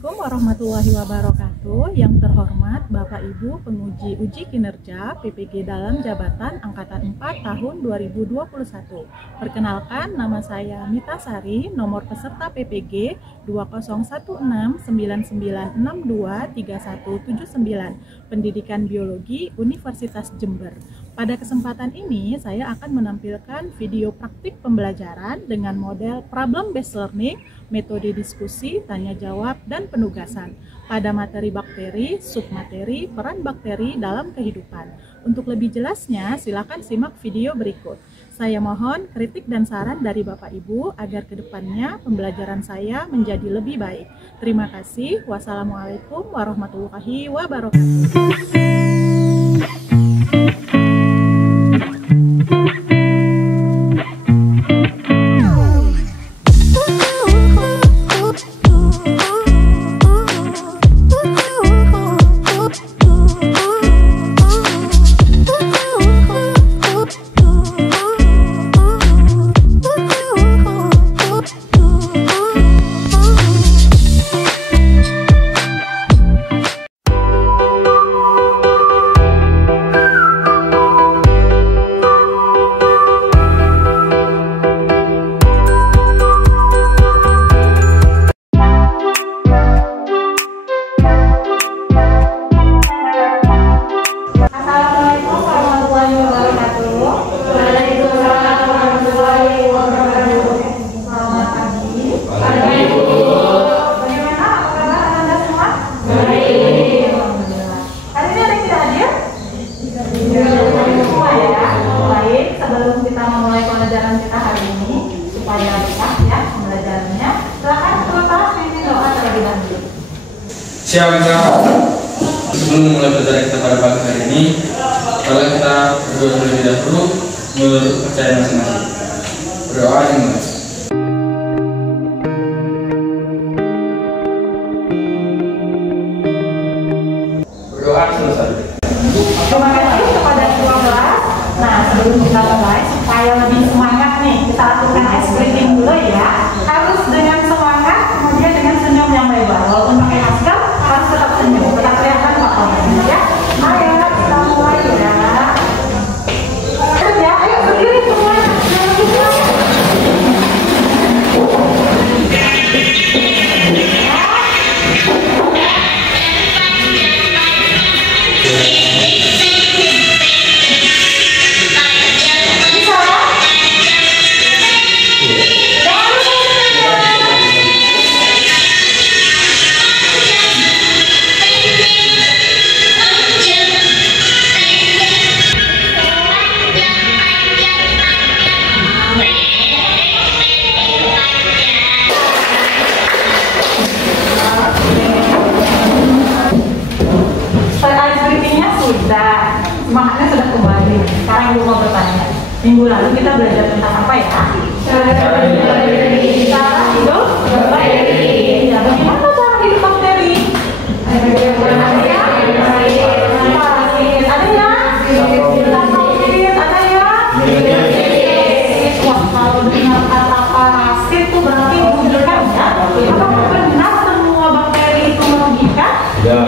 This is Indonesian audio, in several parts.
Assalamualaikum warahmatullahi wabarakatuh. Yang terhormat Bapak Ibu penguji uji kinerja PPG dalam jabatan Angkatan 4 tahun 2021. Perkenalkan, nama saya Mita Sari, nomor peserta PPG 201699623179, Pendidikan Biologi Universitas Jember. Pada kesempatan ini, saya akan menampilkan video praktik pembelajaran dengan model problem based learning, metode diskusi, tanya jawab, dan penugasan pada materi bakteri, submateri, peran bakteri dalam kehidupan. Untuk lebih jelasnya, silakan simak video berikut. Saya mohon kritik dan saran dari Bapak Ibu agar kedepannya pembelajaran saya menjadi lebih baik. Terima kasih. Wassalamualaikum warahmatullahi wabarakatuh. Siap, sebelum memulai pelajaran kita pada pagi hari ini, kalau kita berdoa terlebih dahulu menurut kepercayaan masing-masing. Berdoa dimulai. Berdoa selesai. Terima kasih kepada ketua kelas. Nah, sebelum kita mulai, supaya lebih semangat nih, kita lakukan ice breathing dulu ya. Harus dengan semangat, kemudian dengan senyum yang lebar. Walaupun pakai masker, harus tetap senyum, tetap kelihatan fotonya ya. Ayo kita mulai ya. Ya, ayo berdiri semuanya. Semangatnya sudah kembali. Sekarang Ibu mau bertanya. Minggu lalu kita belajar tentang apa ya? Cara hidup bakteri. Bagaimana cara hidup bakteri? Ada ya? Ada ya? Wah, kalau dengar kata parasit itu berarti merugikan ya? Apakah benar semua bakteri itu merugikan? Ya.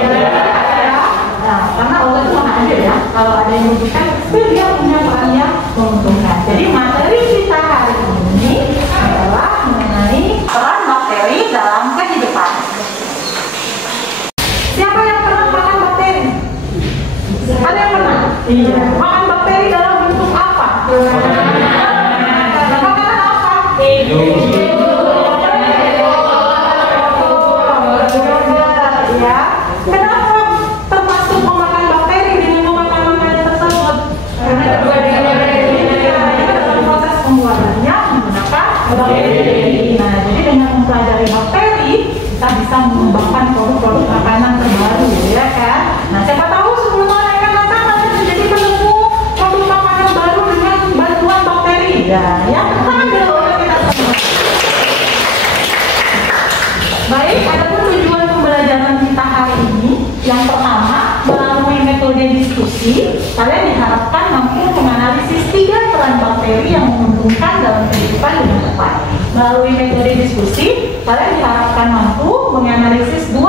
Karena Allah itu maha adil ya, kalau ada yang merugikan, dia punya peran yang menguntungkan. Jadi materi kita hari ini adalah mengenai peran bakteri dalam kehidupan. Siapa yang pernah makan bakteri? Ada yang pernah? Iya. Makan bakteri dalam bentuk apa? Makanan apa? Ya. Kenapa termasuk memakan bakteri dengan memakan makanan tersebut? Karena dalam proses pembuatannya menggunakan bakteri. Nah, jadi dengan mempelajari bakteri, kita bisa mengembangkan produk-produk makanan terbaru, ya kan? Nah, siapa tahu 10 tahun yang akan datang nanti menjadi penemu produk makanan baru dengan bantuan bakteri. Ya, ambil oleh kita semua. Baik, adapun tujuan pembelajaran kita hari ini, yang pertama, melalui metode diskusi, kalian diharapkan mampu menganalisis 3 peran bakteri yang menguntungkan dalam kehidupan di depan. Melalui metode diskusi, kalian diharapkan mampu menganalisis 2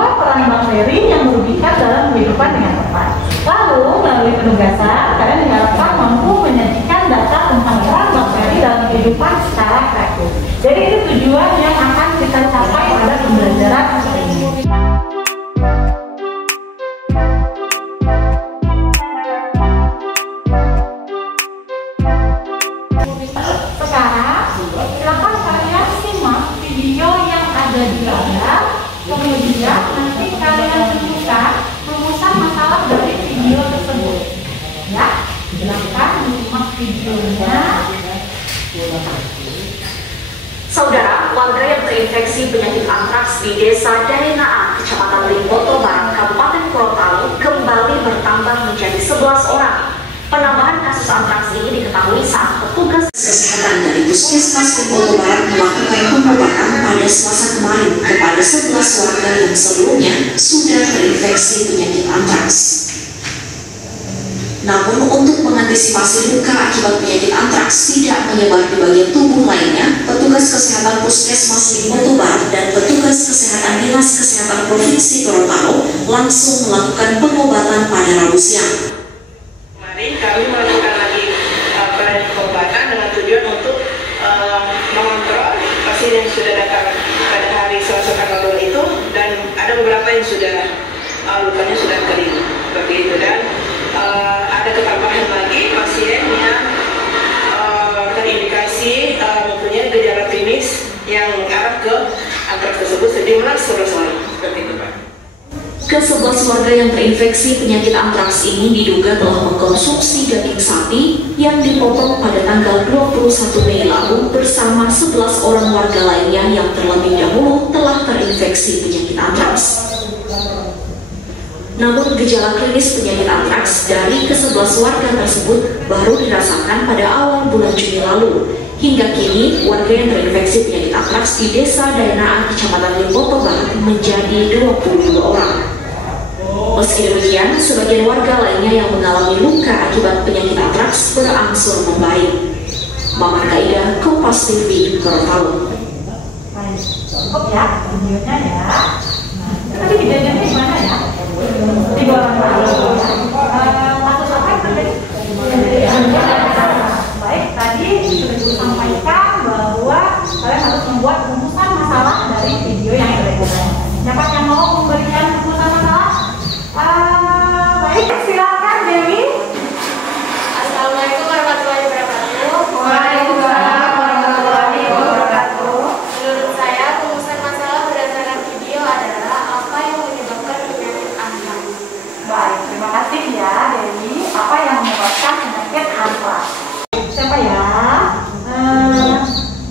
kehidupan secara kreatif. Jadi ini tujuan yang akan kita capai pada pembelajaran kali ini. Sekarang silakan kalian simak video yang ada di layar, kemudian nanti kalian tentukan rumusan masalah dari video tersebut. Ya, silakan menyimak videonya. Saudara, warga yang terinfeksi penyakit antraks di Desa Daenaan, Kecamatan Limboto Barat, Kabupaten Gorontalo kembali bertambah menjadi 11 orang. Penambahan kasus antraks ini diketahui saat petugas kesehatan dari Puskesmas Limboto Barat melakukan pengobatan pada Selasa kemarin kepada 11 warga yang sebelumnya sudah terinfeksi penyakit antraks. Namun untuk mengantisipasi luka akibat penyakit antraks tidak menyebar di bagian tubuh lainnya, petugas kesehatan Puskesmas Limboto Barat dan petugas kesehatan Dinas Kesehatan Provinsi Gorontalo langsung melakukan pengobatan pada Rabu siang. Kemarin kami melakukan lagi pengobatan dengan tujuan untuk mengontrol pasien yang sudah datang pada hari Selasa tanggal 2 itu, dan ada beberapa yang sudah lukanya sudah kering seperti itu, dan ada ketambahan lagi pasien yang terindikasi mempunyai gejala klinis yang mengarah ke antraks tersebut sejumlah 11 orang seperti itu, Pak. Ke-11 warga yang terinfeksi penyakit antraks ini diduga telah mengkonsumsi daging sapi yang dipotong pada tanggal 21 Mei lalu bersama 11 orang warga lainnya yang terlebih dahulu telah terinfeksi penyakit antraks. Namun gejala klinis penyakit antraks dari ke-11 warga tersebut baru dirasakan pada awal bulan Juni lalu. Hingga kini, warga yang terinfeksi penyakit antraks di Desa Daenaan, Kecamatan Limboto Barat menjadi 22 orang. Meski demikian, sebagian warga lainnya yang mengalami luka akibat penyakit antraks berangsur membaik. Maman Kaida, Kompas TV, Gorontalo. Baik, cukup ya videonya ya. Nah, tadi kejadiannya di mana ya? Di Gorontalo. Kasus apa yang terjadi? Baik, tadi sudah disampaikan bahwa kalian harus membuat rumusan masalah dari video yang berbeda. Siapa yang mau memberikan rumusan masalah? Baik, silakan Dewi. Assalamualaikum warahmatullahi wabarakatuh. Waalaikumsalam warahmatullahi wabarakatuh. Menurut saya, rumusan masalah berdasarkan video adalah apa yang menyebabkan penyakit antraks. Baik, terima kasih ya Dewi. Apa yang menyebabkan penyakit antraks? Siapa ya?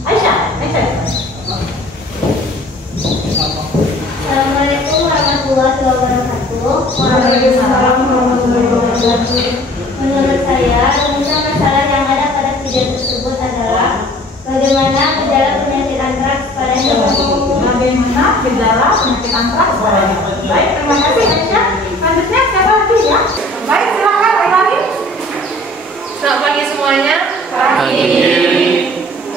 Aisyah. Assalamualaikum warahmatullahi wabarakatuh. Waalaikumsalam warahmatullahi wabarakatuh. Menurut saya, rumusan masalah yang ada pada video tersebut adalah bagaimana gejala penyakit antraks pada hewan. Bagaimana gejala penyakit antraks pada hewan? Baik, terima kasih Aisyah. Selanjutnya siapa lagi ya? Baik, silakan Ailani. Selamat pagi semuanya. Pagi.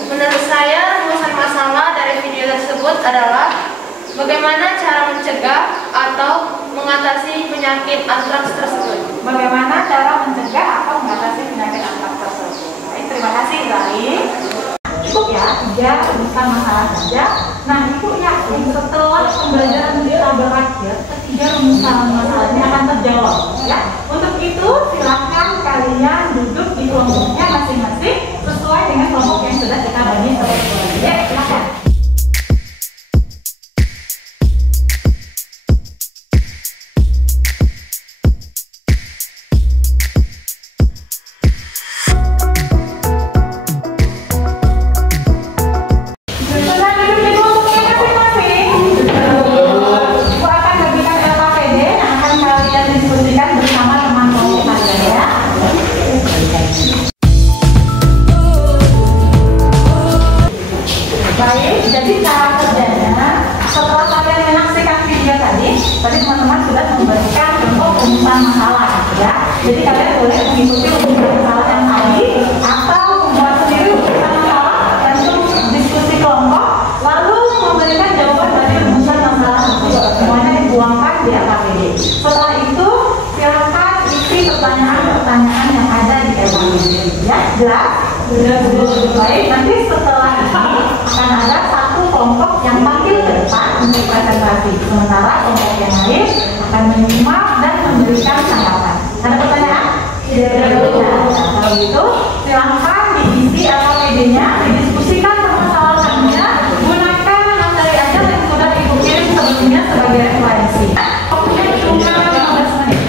Menurut saya, rumusan masalah dari video tersebut adalah bagaimana cara mencegah atau mengatasi penyakit antraks tersebut. Bagaimana cara mencegah atau mengatasi penyakit antraks tersebut? Baik, terima kasih Ibrahim. Cukup ya, 3 rumusan masalah saja. Nah, Ibu yakin setelah pembelajaran kita berakhir, ketiga rumusan masalah ini akan terjawab ya. Untuk itu, silakan kalian duduk di kelompoknya masing-masing sesuai dengan kelompok yang sudah kita bagi terlebih dahulu. Ya, silakan. Tadi teman-teman sudah memberikan contoh rumusan masalah ya. Jadi kalian boleh mengikuti rumusan masalah yang tadi atau membuat sendiri rumusan masalah dan diskusi kelompok lalu memberikan jawaban dari rumusan masalah tersebut. Semuanya dituangkan di AKPD. Setelah itu silakan isi pertanyaan-pertanyaan yang ada di AKPD. Ya, jelas? Baik, nanti setelah ini akan ada satu kelompok yang panggil ke depan untuk presentasi. Sementara kelompok yang lain akan menyimak dan memberikan tanggapan. Ada pertanyaan? Tidak. Kalau gitu, silahkan diisi atau PD-nya, didiskusikan permasalahannya, gunakan materi ajar yang sudah Ibu kirim sebelumnya sebagai referensi. Waktunya cuma 15 menit.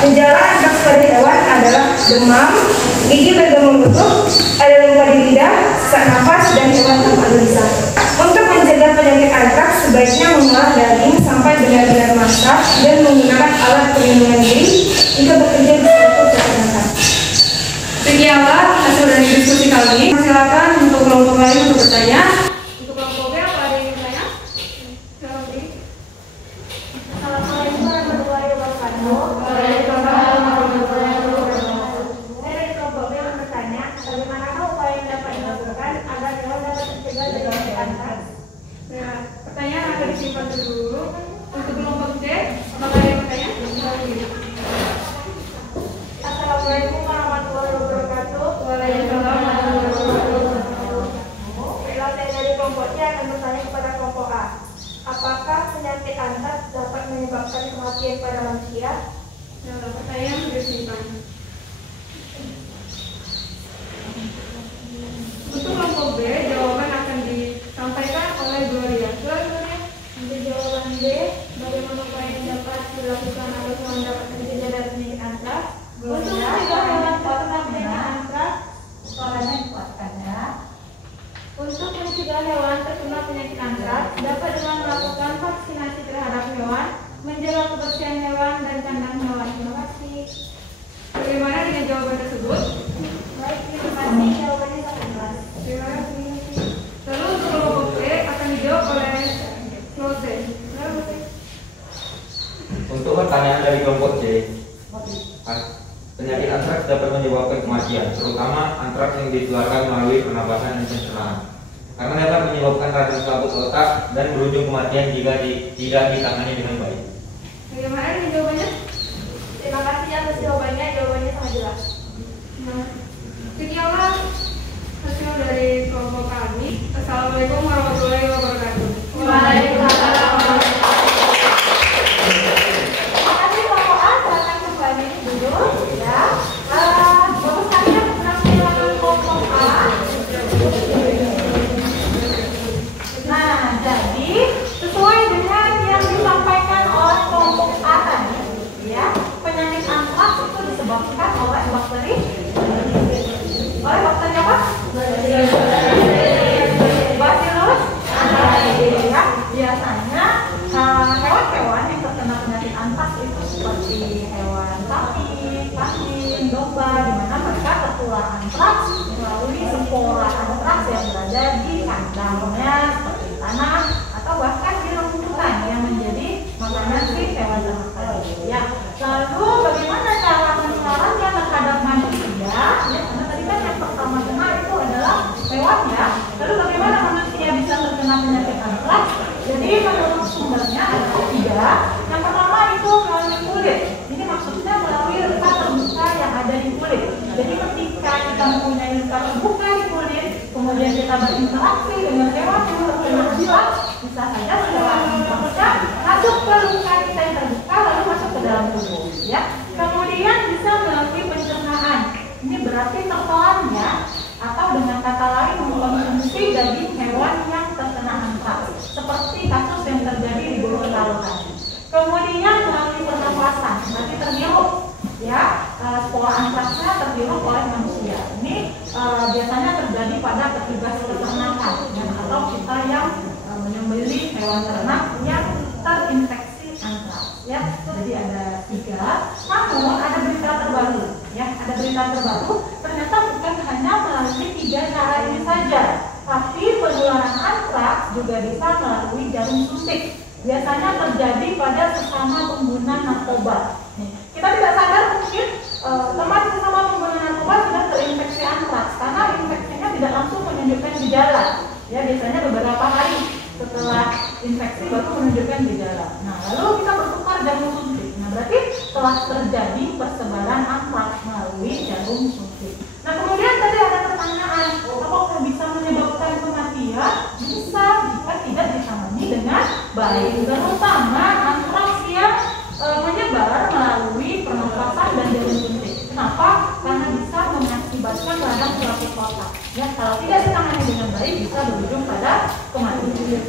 Gejala antraks pada hewan adalah demam, gigi bergemuruh, ada luka di lidah, sesak napas, dan hewan tanpa gelisah. Untuk mencegah penyakit antraks, sebaiknya mengolah daging sampai benar-benar masak dan menggunakan alat pelindungan diri jika bekerja di suatu kesehatan. Sekianlah hasil dari diskusi kali. Silakan untuk kelompok lain untuk bertanya. Untuk kelompok B, apa ada yang bertanya? Assalamualaikum warahmatullahi wabarakatuh. Bagaimanakah upaya yang dapat dilakukan agar hewan dapat tercegah dari penyakit antraks? Pertanyaan akan disimpan dulu. Untuk kelompok C, apakah ada yang bertanya? Assalamualaikum warahmatullahi wabarakatuh. Waalaikumsalam warahmatullahi wabarakatuh. Saya dari kelompok C akan bertanya kepada kelompok A. Apakah penyakit antraks dapat menyebabkan kematian pada manusia? Pertanyaan sudah disimpan. Untuk kelompok B, jawaban akan disampaikan oleh Gloria. Untuk jawaban B, bagaimana upaya yang dapat dilakukan agar hewan dapat tercegah dari penyakit antraks? Untuk mencegah hewan terkena penyakit antraks, suaranya dikuatkan ya. Untuk mencegah hewan terkena penyakit antraks, dapat dengan melakukan vaksinasi terhadap hewan, menjaga kebersihan hewan dan kandang hewan. Terima kasih. Bagaimana dengan jawaban tersebut? Baik, terima kasih. Jawabannya sangat jelas. Terima kasih. Lalu untuk kelompok B akan dijawab oleh Klose. Untuk pertanyaan dari kelompok C, penyakit antraks dapat menyebabkan kematian, terutama antraks yang ditularkan melalui pernapasan dan pencernaan, karena dapat menyebabkan radang selaput otak dan berujung kematian jika tidak ditangani dengan baik. Bagaimana dengan jawabannya? Terima kasih atas jawabannya. Jawabannya sangat jelas. Sekianlah hasil dari kelompok kami. Assalamualaikum warahmatullahi wabarakatuh. Waalaikumsalam. Terima kasih kelompok A, silakan kembali dulu ya. Bapak sekalian penampilan kelompok A. Nah, jadi sesuai dengan yang disampaikan oleh kelompok A tadi, ya, penyakit antraks itu disebabkan oleh bakteri. Oleh bakteri apa? contohnya seperti tanah atau bahkan di rumputan yang menjadi makanan si hewan ternak tadi. Ya, lalu bagaimana cara penularannya terhadap manusia? Ya, karena tadi kan yang pertama kena itu adalah hewan ya. Lalu bagaimana manusia bisa terkena penyakit antraks? Jadi menurut sumbernya ada 3. Yang pertama itu melalui kulit. Ini maksudnya melalui luka terbuka yang ada di kulit. Jadi ketika kita mempunyai luka terbuka di kulit, kemudian kita berinteraksi dengan hewan yang terkena antraks, bisa saja setelah antraksnya masuk ke luka kita yang terbuka lalu masuk ke dalam tubuh. Ya. Kemudian bisa melalui pencernaan. Ini berarti tertelan ya, atau dengan kata lain mengkonsumsi daging hewan yang terkena antraks, seperti kasus yang terjadi di Gorontalo tadi. Kemudian melalui pernapasan, berarti terhirup ya, spora antraksnya terhirup oleh manusia. Ini biasanya terjadi pada petugas peternakan ya, atau kita yang menyembelih hewan ternak yang terinfeksi antraks ya. Jadi ada 3. Namun ada berita terbaru ya, ada berita terbaru ternyata bukan hanya melalui 3 cara ini saja, tapi penularan antraks juga bisa melalui jarum suntik. Biasanya terjadi pada sesama pengguna narkoba. Kita tidak sadar mungkin teman sesama pengguna narkoba sudah terinfeksi antraks karena infeksinya tidak langsung menunjukkan gejala. Ya, biasanya beberapa hari setelah infeksi baru menunjukkan gejala. Nah, lalu kita bertukar jarum suntik. Nah, berarti telah terjadi persebaran antraks melalui jarum suntik. Nah, kemudian tadi ada pertanyaan, apakah bisa menyebabkan kematian? Bisa jika tidak ditangani dengan baik. Terutama antraks yang menyebar melalui pernapasan dan jarum suntik. Kenapa? Karena bisa mengakibatkan radang selaput otak. Ya, kalau tidak ditangani dengan baik bisa berujung pada kematian.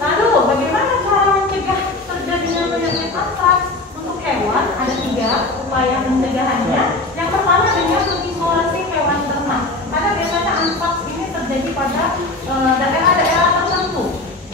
Lalu, bagaimana cara mencegah terjadinya penyakit antraks? Untuk hewan ada 3 upaya pencegahannya. Yang pertama dengan mengisolasi hewan ternak. Karena biasanya antraks ini terjadi pada daerah-daerah tertentu.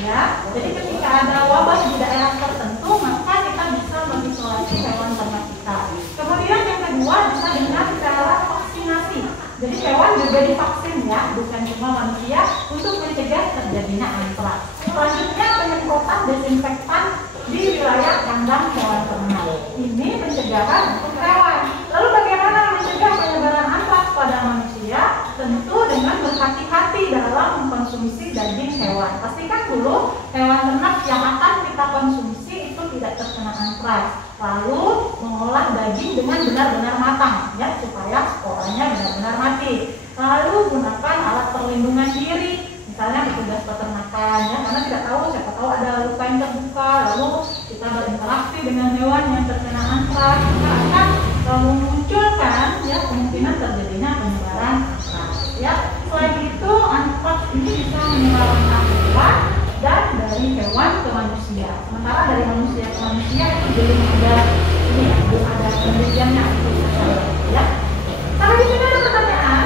Ya, jadi ketika ada wabah di daerah tertentu, maka kita bisa mengisolasi hewan ternak kita. Kemudian yang kedua bisa dengan cara vaksinasi. Jadi hewan juga divaksin ya, bukan cuma manusia, untuk mencegah terjadinya antraks. Selanjutnya penyemprotan desinfektan di wilayah kandang hewan ternak. Ini pencegahan untuk hewan. Lalu bagaimana mencegah penyebaran antraks pada manusia? Tentu dengan berhati-hati dalam mengkonsumsi daging hewan. Pastikan dulu hewan ternak yang akan kita konsumsi itu tidak terkena antraks. Lalu mengolah daging dengan benar-benar matang ya, supaya sporanya benar-benar mati. Lalu gunakan alat perlindungan diri, misalnya petugas peternakan ya, karena tidak tahu, siapa tahu ada luka yang terbuka, lalu kita berinteraksi dengan hewan yang terkena antraks, kita akan memunculkan ya kemungkinan terjadinya penyebaran antraks ya. Selain itu antraks ini bisa menularkan hewan dan dari hewan ke manusia. Sementara dari manusia ke manusia itu belum ada ini ya, belum ada penelitiannya ya. Sampai di sini ada pertanyaan?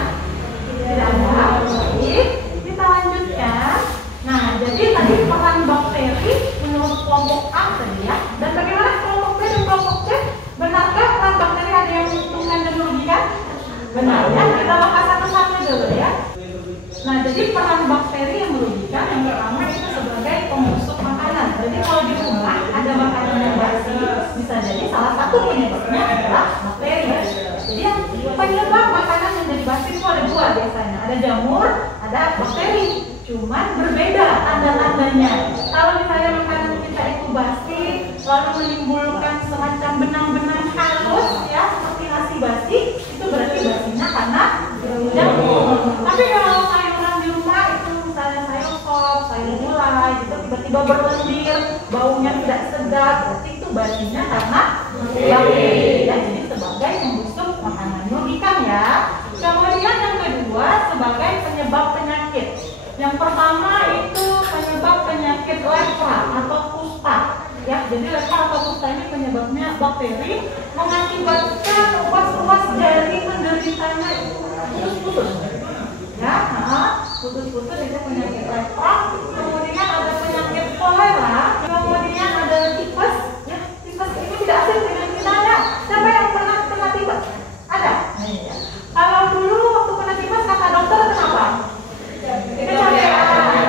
Tidak ada. Baik, kita lanjutkan. Nah, jadi tadi peran bakteri menurut kelompok A tadi ya. Dan bagaimana kelompok B dan kelompok C? Benarkah peran bakteri ada yang menguntungkan dan merugikan? Benar ya. Kita bahas satu-satu dulu ya. Nah, jadi peran bakteri yang merugikan yang pertama itu sebagai pembusuk makanan. Jadi kalau di rumah ada makanan yang basi, bisa jadi salah satu penyebabnya adalah bakteri. Jadi yang penyebab makanan yang jadi basi itu ada 2 biasanya. Ada jamur, ada bakteri. Cuman berbeda tanda-tandanya. Kalau misalnya makanan kita itu basi, lalu menimbulkan semacam benang-benang halus ya, seperti nasi basi, itu berarti basinya karena jamur. Tapi kalau sayuran di rumah itu misalnya sayur sop, sayur gulai, itu tiba-tiba berlendir, baunya tidak sedap, berarti itu basinya karena bakteri ya, jadi sebagai pembusuk makanan. Merugikan ya. Kemudian yang kedua sebagai penyebab penyakit. Yang pertama itu penyebab penyakit lepra atau kusta ya. Jadi lepra atau kusta ini penyebabnya bakteri, mengakibatkan ruas-ruas jari penderitanya itu putus-putus ya. Putus-putus itu penyakit lepra. Kemudian ada penyakit kolera, kemudian ada tipes ya. Tipes ini tidak asing dengan kita ya. Siapa yang pernah kena tipes? Ada? Iya. Kalau dulu waktu kena tipes kata dokter kenapa? Kecapean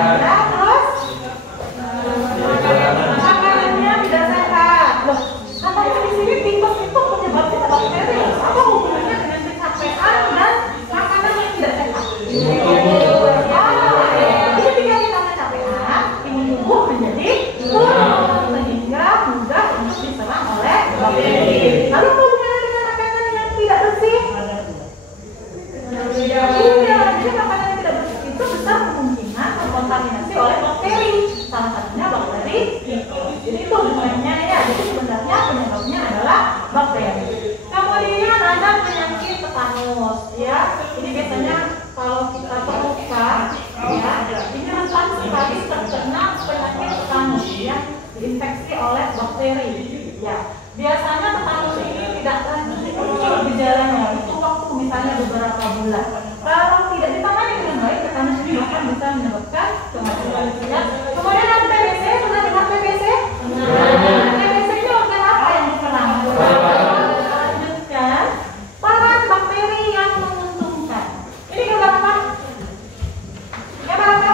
oleh bakteri. Salah satunya bakteri E. Jadi itu sebenarnya ya. Jadi sebenarnya penyebabnya adalah bakteri. Kemudian ada penyakit tetanus ya. Ini biasanya kalau kita terluka ya, ini rentan sekali terkena penyakit tetanus ya, diinfeksi oleh bakteri ya. Biasanya tetanus ini tidak muncul gejalanya, itu waktu misalnya beberapa bulan. Kalau tidak ditangani dengan baik, tetanus ini bahkan bisa menyebabkan kematian ya. Kemudian ada TBC, pernah dengar TBC? TBC ini organ apa yang diserang? Lanjutkan, peran bakteri yang menguntungkan. Ini gambar apa? Gambar apa?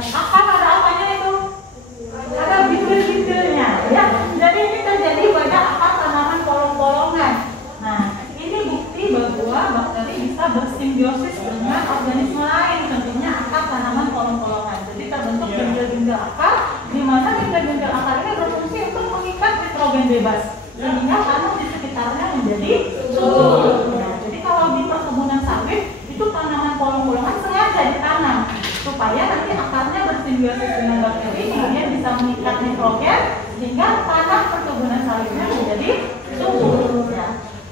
Akan ada apanya itu? Ada bintil-bintilnya ya. Jadi ini terjadi pada akar tanaman polong-polongan. Nah, ini bukti bahwa bakteri bisa bersimbiosis dengan organisme lain, tentunya akar tanaman polong-polongan. Jadi terbentuk bintil-bintil akar, di mana bintil-bintil akar ini berfungsi untuk mengikat nitrogen bebas, sehingga tanah di sekitarnya menjadi subur. Nah, jadi kalau di perkebunan sawit itu tanaman polong-polongan sengaja ditanam supaya nanti akarnya bersimbiosis dengan bakteri, kemudian bisa mengikat nitrogen sehingga tanah perkebunan sawitnya menjadi subur. Ya.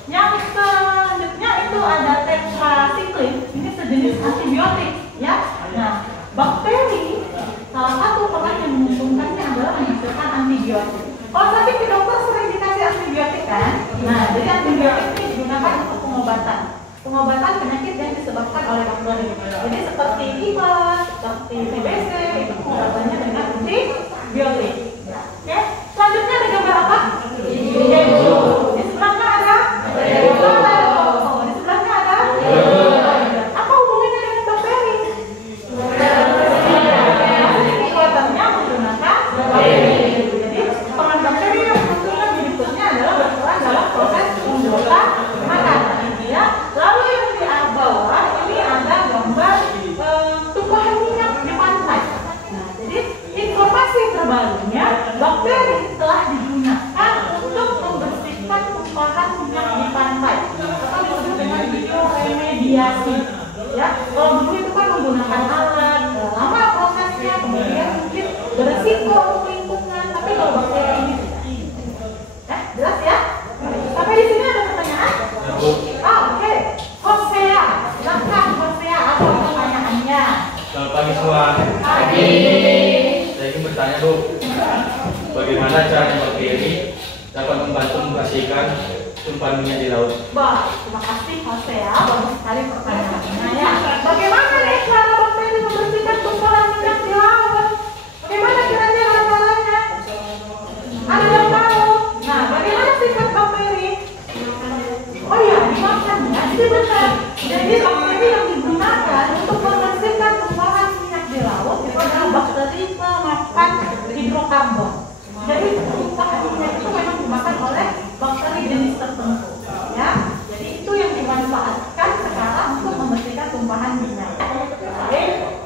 Yang selanjutnya itu ada tetrasiklik, ini sejenis antibiotik ya. Nah, bakteri salah satu peran yang menguntungkannya adalah menghasilkan antibiotik. Kalau sakit di dokter sering dikasih antibiotik kan? Nah, jadi antibiotik ini digunakan untuk pengobatan penyakit yang disebabkan oleh bakteri. Jadi seperti tifus, seperti TBC, itu pengobatannya dengan antibiotik. Ya. Oke, selanjutnya ada gambar apa? Di sebelahnya ada? Di sebelahnya ada? Apa hubungannya dengan bakteri? Pengobatan menggunakan bakteri. Jadi peran bakteri yang menentukan berikutnya adalah berperan dalam proses pembuatan makanan. Ya. Lalu yang di bawah ini ada gambar tumpahan minyak di pantai. Nah, jadi informasi terbarunya bakteri telah digunakan untuk membersihkan tumpahan minyak di pantai atau disebut dengan bioremediasi. Ya, kalau dulu itu kan menggunakan alat, lama prosesnya, kemudian mungkin beresiko untuk lingkungan. Tapi kalau bakteri ini tidak. Jelas ya? Sampai di sini ada pertanyaan? Oke. Hosea, silakan Hosea, apa pertanyaannya? Selamat pagi semua. Pagi. Saya ingin bertanya Bu, bagaimana cara bakteri dapat membantu membersihkan tumpahan minyak di laut? Baik, terima kasih Hosea, bagus sekali pertanyaannya ya. Bagaimana nih cara bakteri membersihkan tumpahan minyak di laut? Bagaimana kiranya caranya? Ada yang tahu? Nah, bagaimana sifat bakteri? Oh iya, dimakan ya, jadi benar. Jadi bakteri yang digunakan untuk membersihkan tumpahan minyak di laut itu adalah bakteri pemakan hidrokarbon. Jadi tumpahan minyak itu memang dimakan oleh bakteri jenis tertentu, ya. Jadi itu yang dimanfaatkan sekarang untuk membersihkan tumpahan minyak. Oke,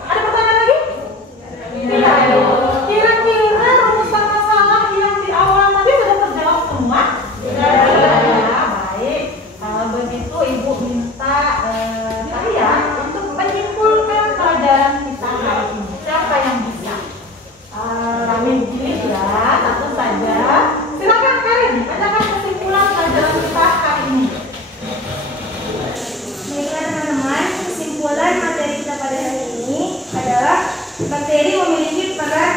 ada pertanyaan lagi? Tidak. Kira-kira rumusan masalah yang di awal tadi sudah terjawab semua? Ya, baik. Begitu Ibu minta kalian untuk menyimpulkan pelajaran kita hari ini. Siapa yang bisa? Rame gini ya, satu saja. Silakan Karin, bacakan kesimpulan pelajaran kita hari ini. Baiklah teman-teman, kesimpulan materi kita pada hari ini adalah bakteri memiliki peran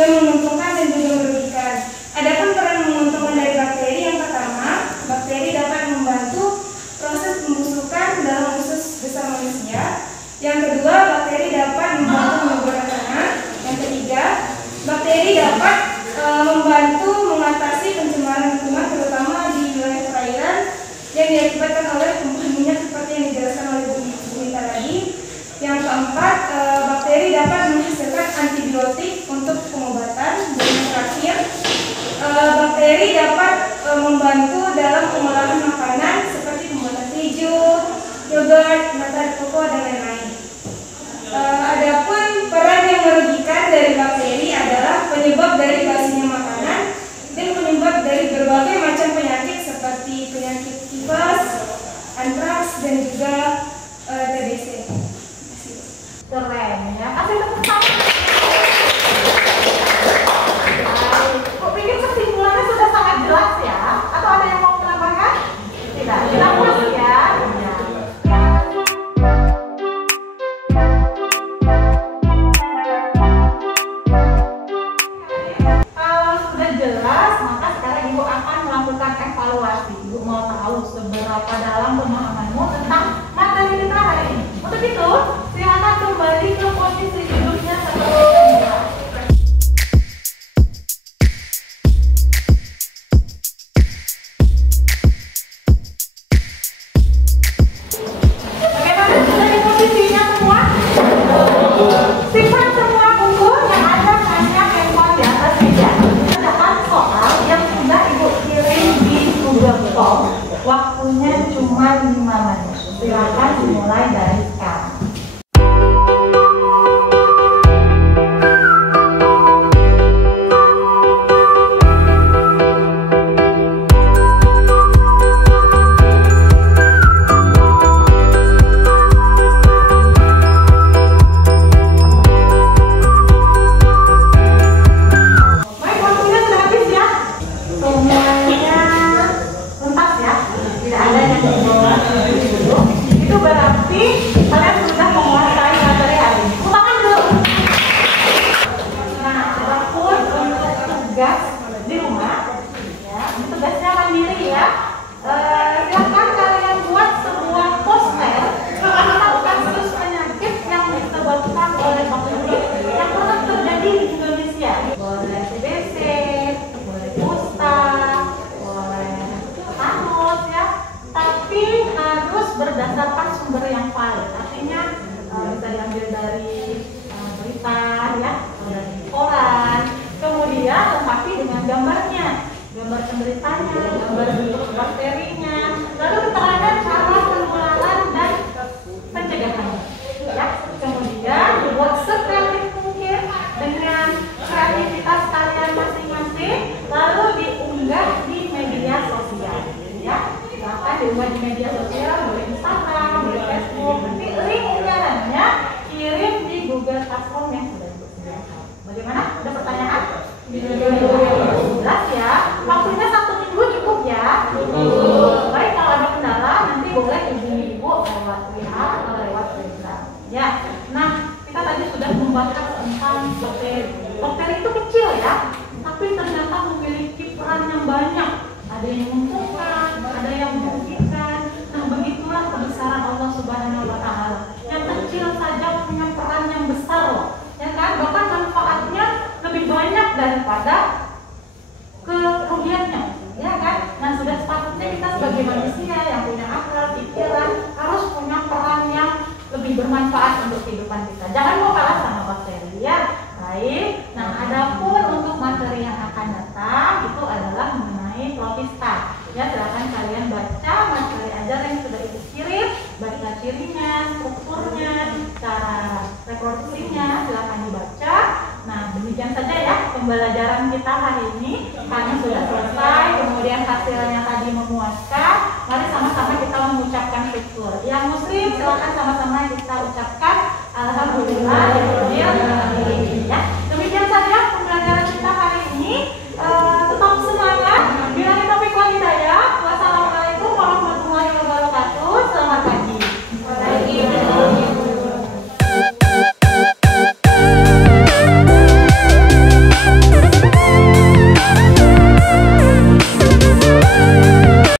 yang menguntungkan dan juga merugikan. Adapun peran menguntungkan dari bakteri, yang pertama, bakteri dapat membantu proses pembusukan dalam usus besar manusia. Yang kedua, bakteri dapat membantu menyuburkan tanah. Yang ketiga, bakteri dapat membantu mengatasi pencemaran lingkungan, terutama di wilayah perairan yang diakibatkan oleh tumpahan minyak seperti yang dijelaskan oleh Bu Minta tadi. Yang keempat, bakteri dapat menghasilkan antibiotik untuk pengobatan. Dan yang terakhir, bakteri dapat membantu dalam pengolahan makanan seperti pembuatan keju, yogurt, nata koko, dan lain-lain. Adapun peran yang merugikan dari bakteri adalah penyebab dari basinya makanan dan penyebab dari berbagai macam penyakit seperti penyakit tifus, antraks, dan juga TBC. Keren ya, kasih tepuk tangan. kalau dari koran. Kemudian lengkapi dengan gambarnya, gambar penderitanya, gambar bentuk bakterinya, lalu keterangan cara penularan dan pencegahannya. Ya, kemudian dibuat sekreatif mungkin dengan kreativitas kalian masing-masing, lalu diunggah di media sosial. Ya, silakan diunggah di media sosial, boleh Instagram, boleh Facebook, nanti linknya kirim di Google Classroom yang sudah disediakan. Bagaimana? Ada pertanyaan? Jelas ya. Waktunya 1 minggu cukup ya. Baik, kalau ada kendala nanti boleh ibu-ibu lewat WA atau lewat Telegram. Ya. Nah, kita tadi sudah membahas tentang bakteri. Bakteri itu kecil ya, tapi ternyata memiliki peran yang banyak. Ada yang menguntungkan, ada yang merugikan. Nah, begitulah kebesaran Allah Subhanahu wa Ta'ala. Yang kecil saja punya peran yang besar loh. Ya kan? Bahkan manfaatnya lebih banyak daripada kerugiannya. Ya kan? Nah, sudah sepatutnya kita sebagai manusia yang punya akal, pikiran harus punya peran yang lebih bermanfaat untuk kehidupan kita. Jangan mau kalah sama bakteri ya. Baik. Nah, adapun untuk materi yang akan datang itu adalah mengenai protista. Ya, silakan kalian baca materi ajar yang sudah ibu kirim, baca cirinya, strukturnya, cara reproduksinya, silakan dibaca. Nah, demikian saja ya pembelajaran kita hari ini. Karena sudah selesai, kemudian hasilnya tadi memuaskan. Mari sama-sama kita mengucapkan syukur. Yang muslim silakan sama-sama kita ucapkan alhamdulillah.